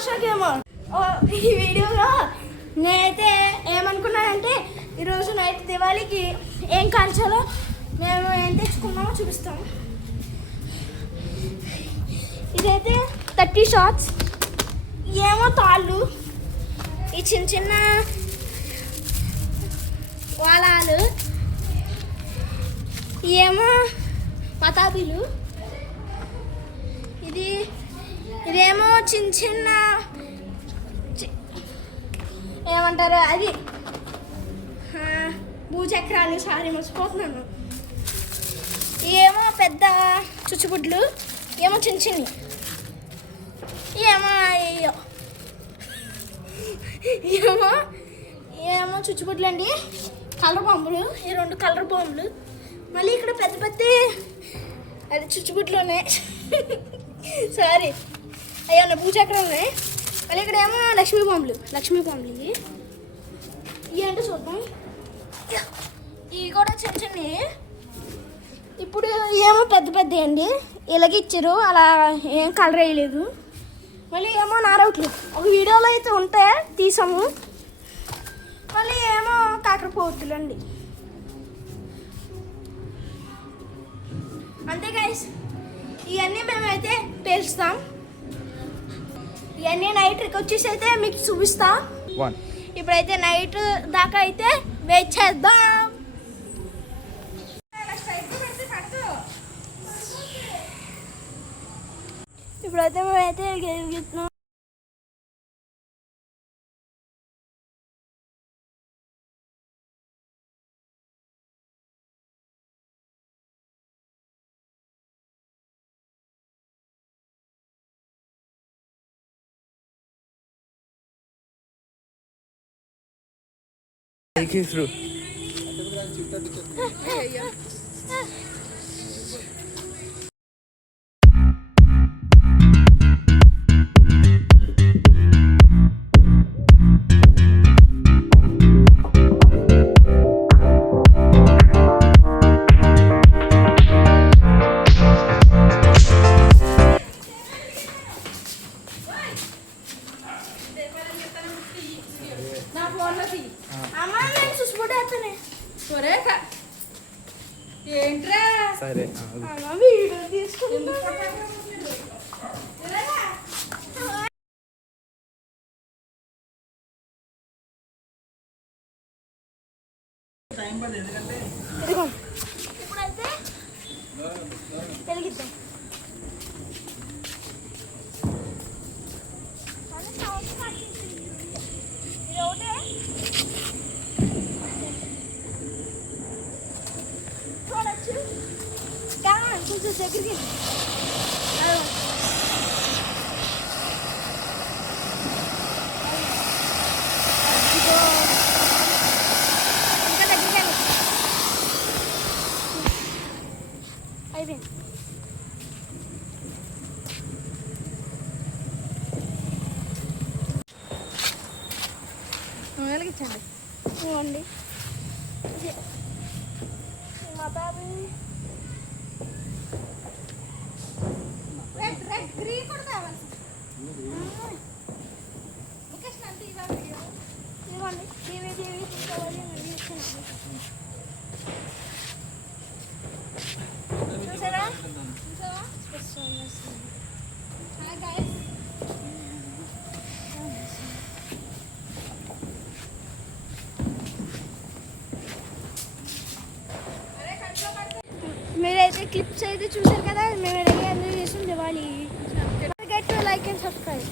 దర్శకేమో ఈ వీడియోలో నేనైతే ఏమనుకున్నానంటే ఈరోజు నైట్ దివాళీకి ఏం కాల్చాలో మేము ఏం తెచ్చుకున్నామో చూపిస్తాము. ఇదైతే 30 షార్ట్స్, ఏమో తాళ్ళు, ఈ చిన్న చిన్న వాలాలు, ఏమో పతాబీలు, ఇదేమో చిన్న చిన్న ఏమంటారు అది భూచక్రాలు. సారీ మర్చిపోతున్నాను. ఏమో పెద్ద చుచ్చుబుడ్లు, ఏమో చిన్న చిన్ని, ఏమో చుచ్చుబుడ్లు అండి. కలర్ బాంబులు, ఈ 2 కలర్ బాంబులు. మళ్ళీ ఇక్కడ పెద్ద పెద్ద అది చుచ్చుబుడ్లు ఉన్నాయి. సారీ అయ్యా ఉన్నాయి, భూచక్రాలు ఉన్నాయి. మళ్ళీ ఇక్కడ ఏమో లక్ష్మీ బాంబులు ఇవి అంటే చూద్దాం. ఇవి కూడా చిన్న చిన్నవి. ఇప్పుడు ఏమో పెద్ద పెద్ద అండి, ఇలాగ ఇచ్చారు, అలా ఏం కలర్ వేయలేదు. మళ్ళీ ఏమో నారౌట్లు ఒక వీడియోలో అయితే ఉంటే తీసాము. మళ్ళీ ఏమో కాకరపోతులు అండి. అంతే గైస్, ఇవన్నీ మేమైతే పేల్చుతాం. ఇవన్నీ నైట్ వచ్చేసి అయితే మీకు చూపిస్తా. ఇప్పుడైతే నైట్ దాకా అయితే వెయిట్ చేద్దాం. ఇప్పుడైతే మేమైతే గెలుగుతున్నాం. through. సరే వీడియో తీసుకుంటా. ఇప్పుడైతే వెలిగిద్దాం. చూడచ్చు కొంచెం దగ్గరికి ఇంకా దగ్గరికి అయిపోయింది. వెలిగించండి. ఇవ్వండి మా బాబు. రెడ్ గ్రీన్ కూడా కావాలి. ఇవ్వండి. దేవి తీసుకోవాలి. చూసారా మీరైతే క్లిప్స్ అయితే చూసారు కదా. మేము రెడీ ఎంజాయ్ చేసాం Diwali. Get to like and subscribe.